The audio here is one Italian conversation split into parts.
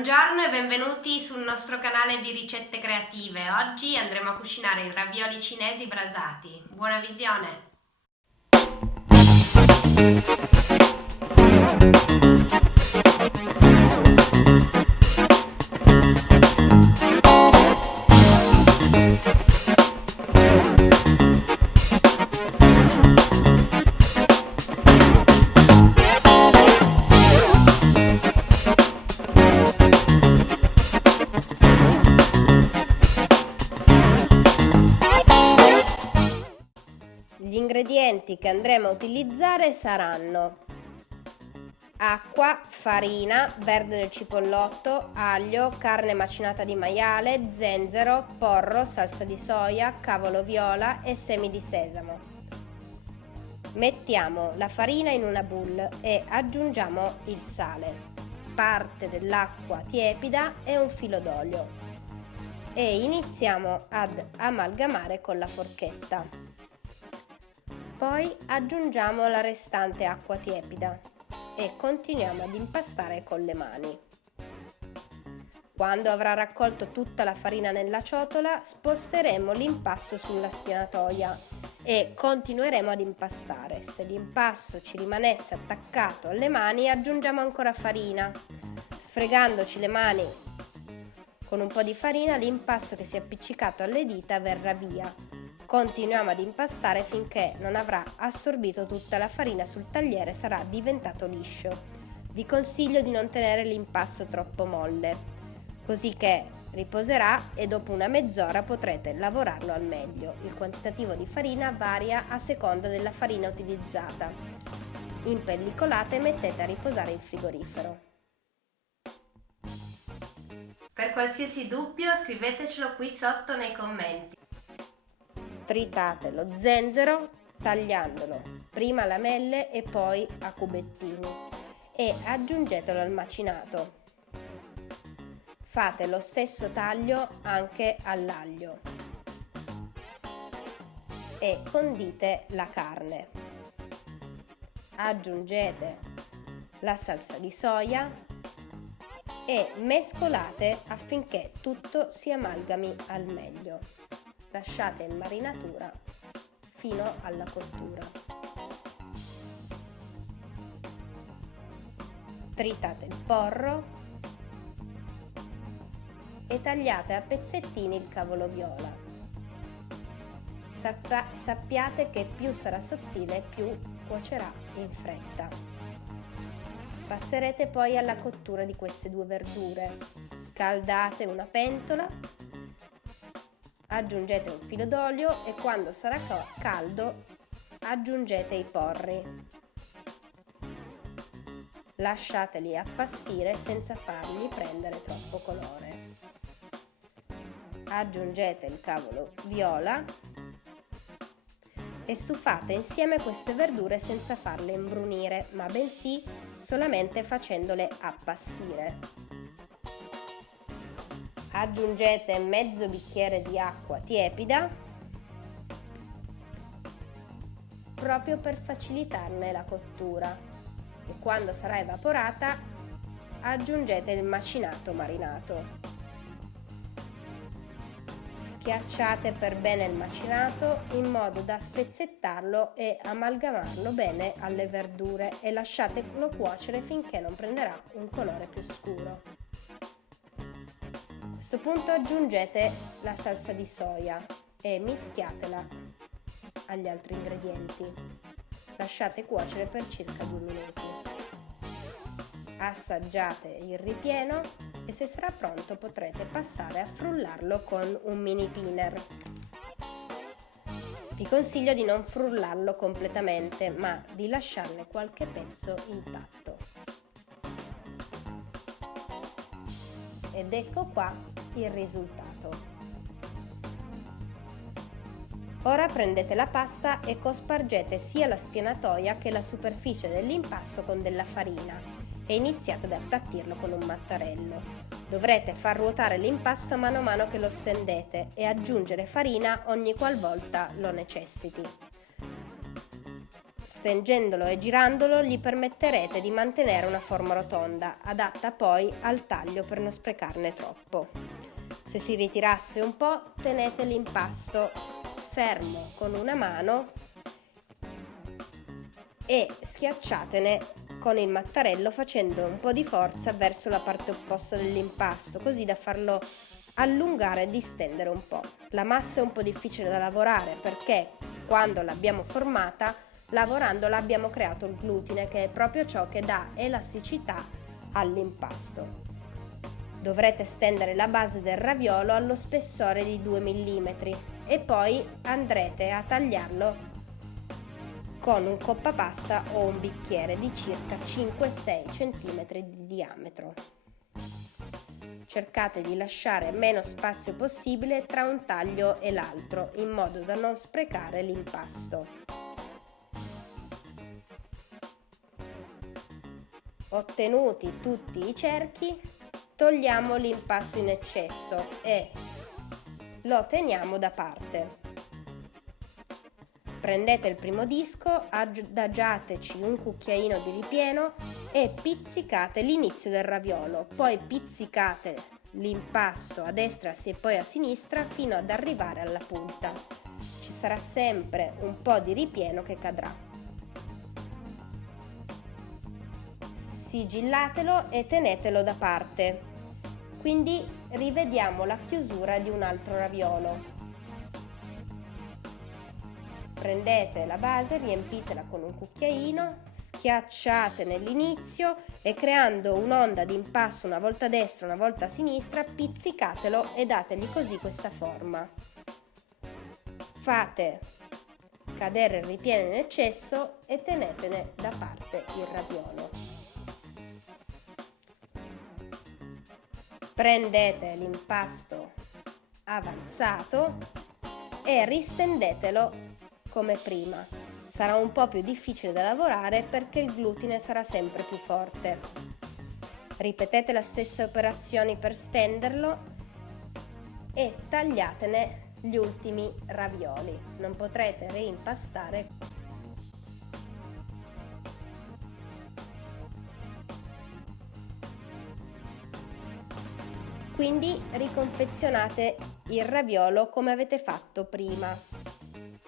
Buongiorno e benvenuti sul nostro canale di ricette creative. Oggi andremo a cucinare i ravioli cinesi brasati. Buona visione! Gli ingredienti che andremo a utilizzare saranno acqua, farina, verde del cipollotto, aglio, carne macinata di maiale, zenzero, porro, salsa di soia, cavolo viola e semi di sesamo. Mettiamo la farina in una boule e aggiungiamo il sale, parte dell'acqua tiepida e un filo d'olio e iniziamo ad amalgamare con la forchetta. Poi aggiungiamo la restante acqua tiepida e continuiamo ad impastare con le mani. Quando avrà raccolto tutta la farina nella ciotola, sposteremo l'impasto sulla spianatoia e continueremo ad impastare. Se l'impasto ci rimanesse attaccato alle mani, aggiungiamo ancora farina. Sfregandoci le mani con un po' di farina, l'impasto che si è appiccicato alle dita verrà via. Continuiamo ad impastare finché non avrà assorbito tutta la farina sul tagliere e sarà diventato liscio. Vi consiglio di non tenere l'impasto troppo molle, così che riposerà e dopo una mezz'ora potrete lavorarlo al meglio. Il quantitativo di farina varia a seconda della farina utilizzata. Impellicolate e mettete a riposare in frigorifero. Per qualsiasi dubbio scrivetecelo qui sotto nei commenti. Tritate lo zenzero tagliandolo prima a lamelle e poi a cubettini e aggiungetelo al macinato. Fate lo stesso taglio anche all'aglio e condite la carne. Aggiungete la salsa di soia e mescolate affinché tutto si amalgami al meglio. Lasciate in marinatura fino alla cottura. Tritate il porro e tagliate a pezzettini il cavolo viola. Sappiate che più sarà sottile, più cuocerà in fretta. Passerete poi alla cottura di queste due verdure. Scaldate una pentola. Aggiungete un filo d'olio e quando sarà caldo aggiungete i porri. Lasciateli appassire senza fargli prendere troppo colore. Aggiungete il cavolo viola e stufate insieme queste verdure senza farle imbrunire, ma bensì solamente facendole appassire. Aggiungete mezzo bicchiere di acqua tiepida proprio per facilitarne la cottura e quando sarà evaporata aggiungete il macinato marinato. Schiacciate per bene il macinato in modo da spezzettarlo e amalgamarlo bene alle verdure e lasciatelo cuocere finché non prenderà un colore più scuro. A questo punto aggiungete la salsa di soia e mischiatela agli altri ingredienti. Lasciate cuocere per circa 2 minuti. Assaggiate il ripieno e se sarà pronto potrete passare a frullarlo con un mini pinner. Vi consiglio di non frullarlo completamente, ma di lasciarne qualche pezzo intatto. Ed ecco qua il risultato. Ora prendete la pasta e cospargete sia la spianatoia che la superficie dell'impasto con della farina e iniziate ad appiattirlo con un mattarello. Dovrete far ruotare l'impasto mano a mano che lo stendete e aggiungere farina ogni qualvolta lo necessiti. Stringendolo e girandolo gli permetterete di mantenere una forma rotonda, adatta poi al taglio per non sprecarne troppo. Se si ritirasse un po', tenete l'impasto fermo con una mano e schiacciatene con il mattarello facendo un po' di forza verso la parte opposta dell'impasto, così da farlo allungare e distendere un po'. La massa è un po' difficile da lavorare perché quando l'abbiamo formata, lavorandola abbiamo creato il glutine, che è proprio ciò che dà elasticità all'impasto. Dovrete stendere la base del raviolo allo spessore di 2 mm e poi andrete a tagliarlo con un coppapasta o un bicchiere di circa 5-6 cm di diametro. Cercate di lasciare meno spazio possibile tra un taglio e l'altro, in modo da non sprecare l'impasto. Ottenuti tutti i cerchi, togliamo l'impasto in eccesso e lo teniamo da parte. Prendete il primo disco, adagiateci un cucchiaino di ripieno e pizzicate l'inizio del raviolo, poi pizzicate l'impasto a destra e poi a sinistra fino ad arrivare alla punta. Ci sarà sempre un po' di ripieno che cadrà. Sigillatelo e tenetelo da parte. Quindi rivediamo la chiusura di un altro raviolo. Prendete la base, riempitela con un cucchiaino, schiacciate nell'inizio e creando un'onda di impasto una volta a destra, una volta a sinistra, pizzicatelo e dategli così questa forma. Fate cadere il ripieno in eccesso e tenetene da parte il raviolo. Prendete l'impasto avanzato e ristendetelo come prima. Sarà un po' più difficile da lavorare perché il glutine sarà sempre più forte. Ripetete le stesse operazioni per stenderlo e tagliatene gli ultimi ravioli. Non potrete reimpastare. Quindi riconfezionate il raviolo come avete fatto prima.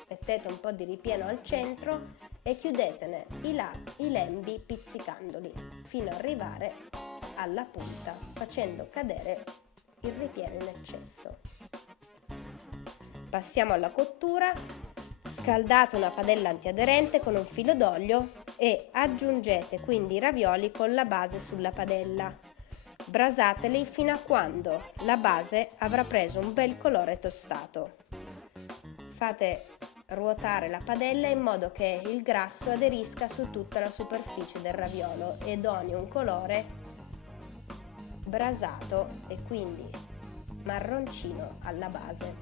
Mettete un po' di ripieno al centro e chiudetene i lembi pizzicandoli fino ad arrivare alla punta, facendo cadere il ripieno in eccesso. Passiamo alla cottura. Scaldate una padella antiaderente con un filo d'olio e aggiungete quindi i ravioli con la base sulla padella. Brasateli fino a quando la base avrà preso un bel colore tostato. Fate ruotare la padella in modo che il grasso aderisca su tutta la superficie del raviolo e doni un colore brasato e quindi marroncino alla base.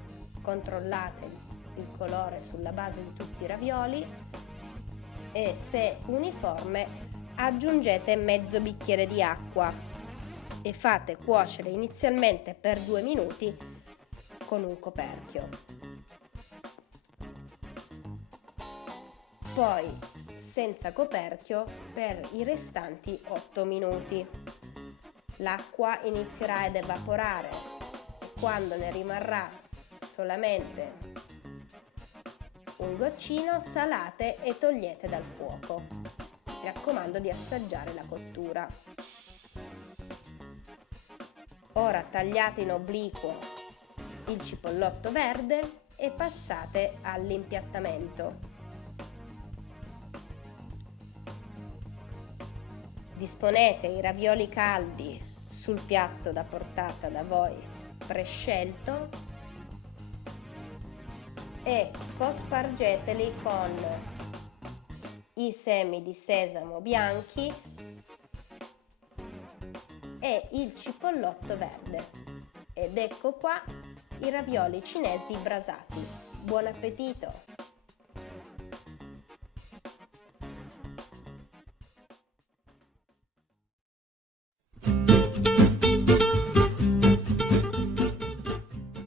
Controllate il colore sulla base di tutti i ravioli e, se uniforme, aggiungete mezzo bicchiere di acqua e fate cuocere inizialmente per 2 minuti con un coperchio. Poi senza coperchio per i restanti 8 minuti. L'acqua inizierà ad evaporare e quando ne rimarrà solamente un goccino salate e togliete dal fuoco. Mi raccomando di assaggiare la cottura. Ora tagliate in obliquo il cipollotto verde e passate all'impiattamento. Disponete i ravioli caldi sul piatto da portata da voi prescelto e cospargeteli con i semi di sesamo bianchi e il cipollotto verde. Ed ecco qua i ravioli cinesi brasati. Buon appetito!